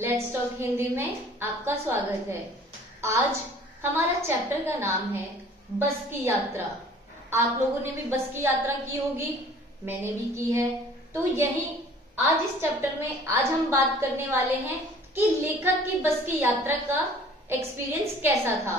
Let's talk Hindi में आपका स्वागत है। आज हमारा चैप्टर का नाम है बस की यात्रा। आप लोगों ने भी बस की यात्रा की होगी, मैंने भी की है। तो यही आज इस चैप्टर में आज हम बात करने वाले हैं कि लेखक की बस की यात्रा का एक्सपीरियंस कैसा था।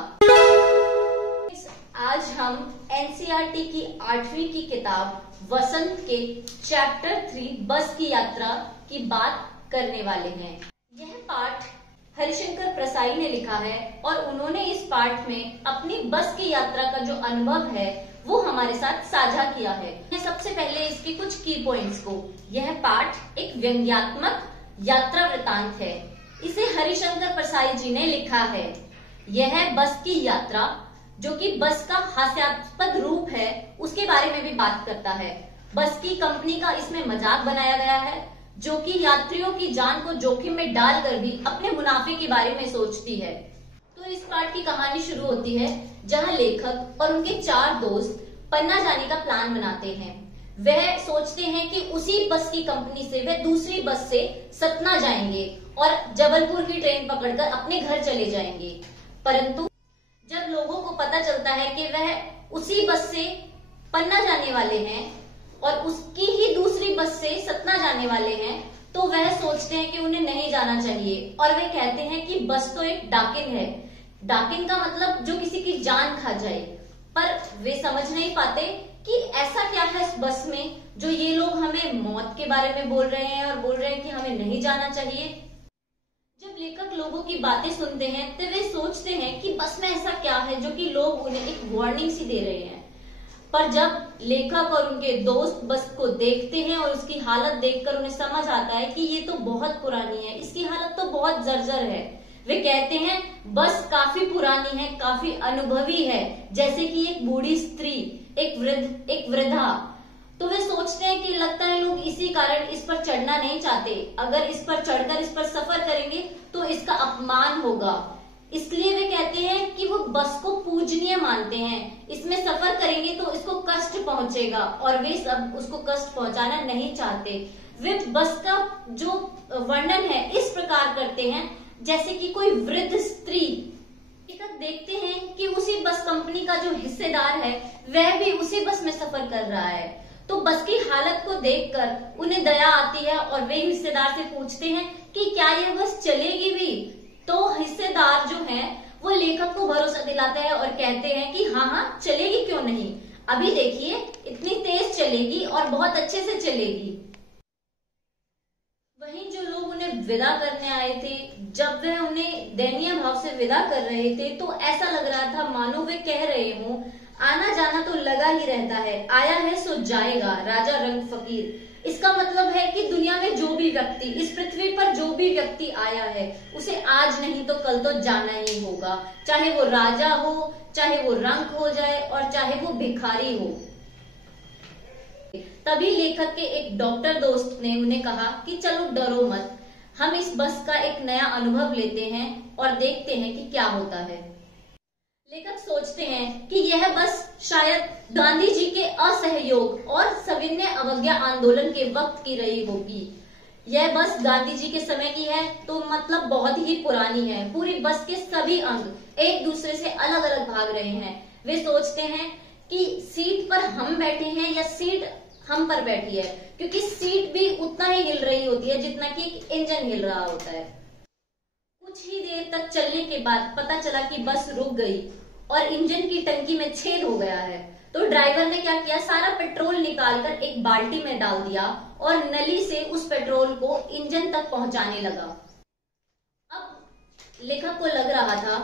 आज हम एनसीईआरटी की 8वीं की किताब वसंत के चैप्टर 3 बस की यात्रा की बात करने वाले हैं। यह पाठ हरिशंकर प्रसाई ने लिखा है और उन्होंने इस पाठ में अपनी बस की यात्रा का जो अनुभव है वो हमारे साथ साझा किया है। सबसे पहले इसके कुछ की पॉइंट्स को, यह पाठ एक व्यंग्यात्मक यात्रा वृतांत है। इसे हरिशंकर प्रसाई जी ने लिखा है। यह बस की यात्रा जो कि बस का हास्यास्पद रूप है उसके बारे में भी बात करता है। बस की कंपनी का इसमें मजाक बनाया गया है जो कि यात्रियों की जान को जोखिम में डालकर भी अपने मुनाफे के बारे में सोचती है। तो इस पाठ की कहानी शुरू होती है जहां लेखक और उनके 4 दोस्त पन्ना जाने का प्लान बनाते हैं। वह सोचते हैं कि उसी बस की कंपनी से वह दूसरी बस से सतना जाएंगे और जबलपुर की ट्रेन पकड़कर अपने घर चले जाएंगे। परंतु जब लोगों को पता चलता है कि वह उसी बस से पन्ना जाने वाले हैं और उसकी ही दूसरी बस से सतना जाने वाले हैं, तो वह सोचते हैं कि उन्हें नहीं जाना चाहिए और वे कहते हैं कि बस तो एक डाकिन है। डाकिन का मतलब जो किसी की जान खा जाए। पर वे समझ नहीं पाते कि ऐसा क्या है इस बस में जो ये लोग हमें मौत के बारे में बोल रहे हैं और बोल रहे हैं कि हमें नहीं जाना चाहिए। जब लेखक लोगों की बातें सुनते हैं तो वे सोचते हैं कि बस में ऐसा क्या है जो कि लोग उन्हें एक वार्निंग सी दे रहे हैं। पर जब लेखक और उनके दोस्त बस को देखते हैं और उसकी हालत देखकर उन्हें समझ आता है कि ये तो बहुत पुरानी है, इसकी हालत तो बहुत जर्जर है। वे कहते हैं बस काफी पुरानी है, काफी अनुभवी है, जैसे कि एक बूढ़ी स्त्री, एक वृद्धा। तो वे सोचते हैं कि लगता है लोग इसी कारण इस पर चढ़ना नहीं चाहते। अगर इस पर चढ़कर इस पर सफर करेंगे तो इसका अपमान होगा, इसलिए वे कहते हैं कि वो बस को पूजनीय मानते हैं। इसमें सफर करेंगे तो इसको कष्ट पहुंचेगा और वे सब उसको कष्ट पहुंचाना नहीं चाहते। वे बस का जो वर्णन है इस प्रकार करते हैं जैसे कि कोई वृद्ध स्त्री। लेखक देखते हैं कि उसी बस कंपनी का जो हिस्सेदार है वह भी उसी बस में सफर कर रहा है। तो बस की हालत को देखकर उन्हें दया आती है और वे हिस्सेदार से पूछते हैं कि क्या यह बस चलेगी भी। तो हिस्सेदार जो है वो लेखक को भरोसा दिलाते हैं और कहते हैं कि हाँ चलेगी, क्यों नहीं, अभी देखिए इतनी तेज चलेगी और बहुत अच्छे से चलेगी। वहीं जो लोग उन्हें विदा करने आए थे, जब वे उन्हें दयनीय भाव से विदा कर रहे थे तो ऐसा लग रहा था मानो वे कह रहे हों, आना जाना तो लगा ही रहता है, आया है सो जाएगा, राजा रंग फकीर। इसका मतलब है कि दुनिया में जो भी व्यक्ति, इस पृथ्वी पर जो भी व्यक्ति आया है उसे आज नहीं तो कल तो जाना ही होगा, चाहे वो राजा हो, चाहे वो रंक हो जाए और चाहे वो भिखारी हो। तभी लेखक के एक डॉक्टर दोस्त ने उन्हें कहा कि चलो डरो मत, हम इस बस का एक नया अनुभव लेते हैं और देखते हैं कि क्या होता है। लेखक सोचते हैं कि यह बस शायद गांधी जी के असहयोग और सविनय अवज्ञा आंदोलन के वक्त की रही होगी। यह बस गांधी जी के समय की है तो मतलब बहुत ही पुरानी है। पूरी बस के सभी अंग एक दूसरे से अलग अलग भाग रहे हैं। वे सोचते हैं कि सीट पर हम बैठे हैं या सीट हम पर बैठी है, क्योंकि सीट भी उतना ही हिल रही होती है जितना कि एक इंजन हिल रहा होता है। कुछ ही देर तक चलने के बाद पता चला कि बस रुक गई और इंजन की टंकी में छेद हो गया है। तो ड्राइवर ने क्या किया, सारा पेट्रोल निकालकर एक बाल्टी में डाल दिया और नली से उस पेट्रोल को इंजन तक पहुंचाने लगा। अब लेखक को लग रहा था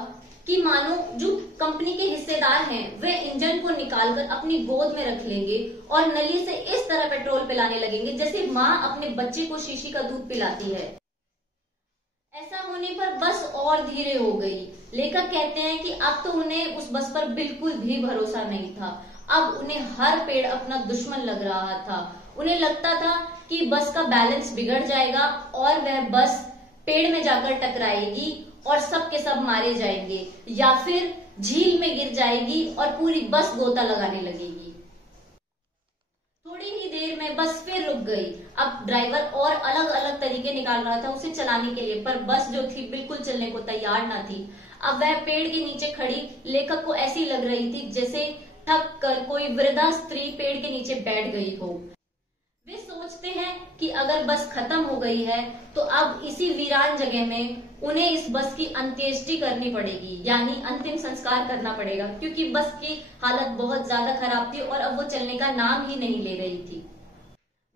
कि मानो जो कंपनी के हिस्सेदार हैं वे इंजन को निकालकर अपनी गोद में रख लेंगे और नली से इस तरह पेट्रोल पिलाने लगेंगे जैसे माँ अपने बच्चे को शीशी का दूध पिलाती है। ऐसा होने पर बस और धीरे हो गई। लेखक कहते हैं कि अब तो उन्हें उस बस पर बिल्कुल भी भरोसा नहीं था। अब उन्हें हर पेड़ अपना दुश्मन लग रहा था। उन्हें लगता था कि बस का बैलेंस बिगड़ जाएगा और वह बस पेड़ में जाकर टकराएगी और सब के सब मारे जाएंगे या फिर झील में गिर जाएगी और पूरी बस गोता लगाने लगेगी। थोड़ी ही देर में बस फिर रुक गई। अब ड्राइवर और अलग अलग तरीके निकाल रहा था उसे चलाने के लिए, पर बस जो थी बिल्कुल चलने को तैयार ना थी। अब वह पेड़ के नीचे खड़ी लेखक को ऐसी लग रही थी जैसे थक कर कोई वृद्धा स्त्री पेड़ के नीचे बैठ गई हो। वे सोचते हैं कि अगर बस खत्म हो गई है तो अब इसी वीरान जगह में उन्हें इस बस की अंत्येष्टि करनी पड़ेगी, यानी अंतिम संस्कार करना पड़ेगा, क्योंकि बस की हालत बहुत ज्यादा खराब थी और अब वो चलने का नाम ही नहीं ले रही थी।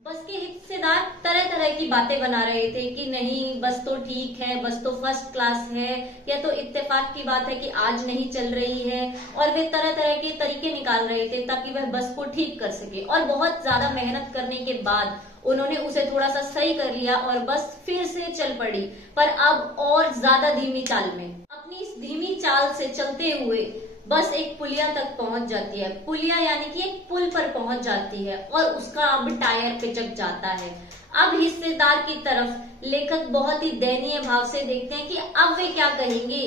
बस के हिस्सेदार तरह तरह की बातें बना रहे थे कि नहीं बस तो ठीक है, बस तो फर्स्ट क्लास है, या तो इत्तेफाक की बात है कि आज नहीं चल रही है, और वे तरह तरह के तरीके निकाल रहे थे ताकि वह बस को ठीक कर सके। और बहुत ज्यादा मेहनत करने के बाद उन्होंने उसे थोड़ा सा सही कर लिया और बस फिर से चल पड़ी, पर अब और ज्यादा धीमी चाल में। अपनी इस धीमी चाल से चलते हुए बस एक पुलिया तक पहुंच जाती है। पुलिया यानी कि एक पुल पर पहुंच जाती है और उसका अब टायर पिचक जाता है। अब हिस्सेदार की तरफ लेखक बहुत ही दयनीय भाव से देखते हैं कि अब वे क्या कहेंगे,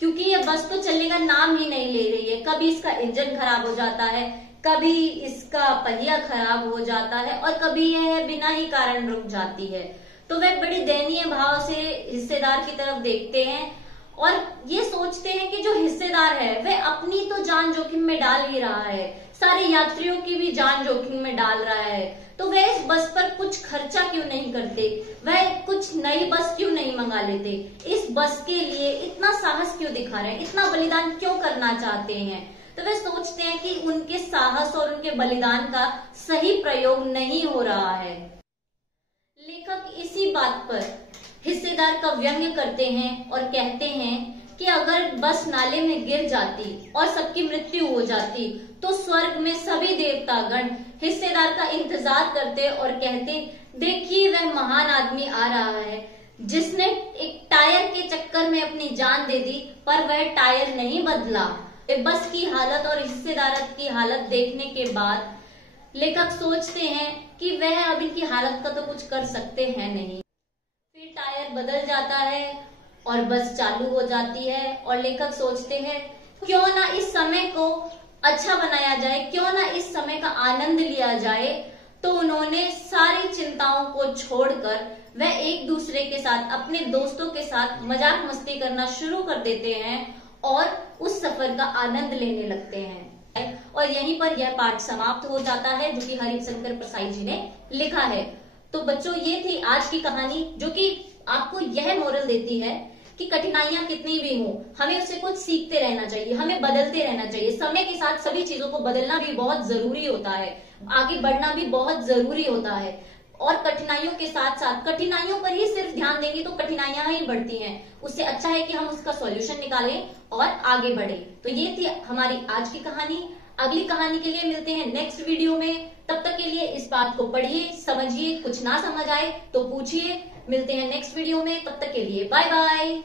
क्योंकि ये बस तो चलने का नाम ही नहीं ले रही है। कभी इसका इंजन खराब हो जाता है, कभी इसका पहिया खराब हो जाता है और कभी यह बिना ही कारण रुक जाती है। तो वे बड़ी दयनीय भाव से हिस्सेदार की तरफ देखते हैं और ये सोचते हैं कि जो हिस्सेदार है वह अपनी तो जान जोखिम में डाल ही रहा है, सारे यात्रियों की भी जान जोखिम में डाल रहा है, तो वह इस बस पर कुछ खर्चा क्यों नहीं करते, वह कुछ नई बस क्यों नहीं मंगा लेते, इस बस के लिए इतना साहस क्यों दिखा रहे हैं, इतना बलिदान क्यों करना चाहते हैं। तो वे सोचते हैं कि उनके साहस और उनके बलिदान का सही प्रयोग नहीं हो रहा है। लेखक इसी बात पर हिस्सेदार का व्यंग्य करते हैं और कहते हैं कि अगर बस नाले में गिर जाती और सबकी मृत्यु हो जाती तो स्वर्ग में सभी देवतागण हिस्सेदार का इंतजार करते और कहते, देखिए वह महान आदमी आ रहा है जिसने एक टायर के चक्कर में अपनी जान दे दी, पर वह टायर नहीं बदला। बस की हालत और हिस्सेदार की हालत देखने के बाद लेखक सोचते हैं कि वह अब इनकी हालत का तो कुछ कर सकते हैं नहीं। फिर टायर बदल जाता है और बस चालू हो जाती है और लेखक सोचते हैं क्यों ना इस समय को अच्छा बनाया जाए, क्यों ना इस समय का आनंद लिया जाए। तो उन्होंने सारी चिंताओं को छोड़कर वह एक दूसरे के साथ, अपने दोस्तों के साथ मजाक मस्ती करना शुरू कर देते हैं और उस सफर का आनंद लेने लगते हैं। और यहीं पर यह पाठ समाप्त हो जाता है जो कि हरिशंकर प्रसाई जी ने लिखा है। तो बच्चों ये थी आज की कहानी जो कि आपको यह मोरल देती है कि कठिनाइयां कितनी भी हो हमें उससे कुछ सीखते रहना चाहिए, हमें बदलते रहना चाहिए। समय के साथ सभी चीजों को बदलना भी बहुत जरूरी होता है, आगे बढ़ना भी बहुत जरूरी होता है। और कठिनाइयों के साथ साथ कठिनाइयों पर ही सिर्फ ध्यान देंगे तो कठिनाइयां ही बढ़ती हैं। उससे अच्छा है कि हम उसका सॉल्यूशन निकालें और आगे बढ़े। तो ये थी हमारी आज की कहानी। अगली कहानी के लिए मिलते हैं नेक्स्ट वीडियो में। तब तक के लिए इस बात को पढ़िए, समझिए, कुछ ना समझ आए तो पूछिए। मिलते हैं नेक्स्ट वीडियो में, तब तक के लिए बाय बाय।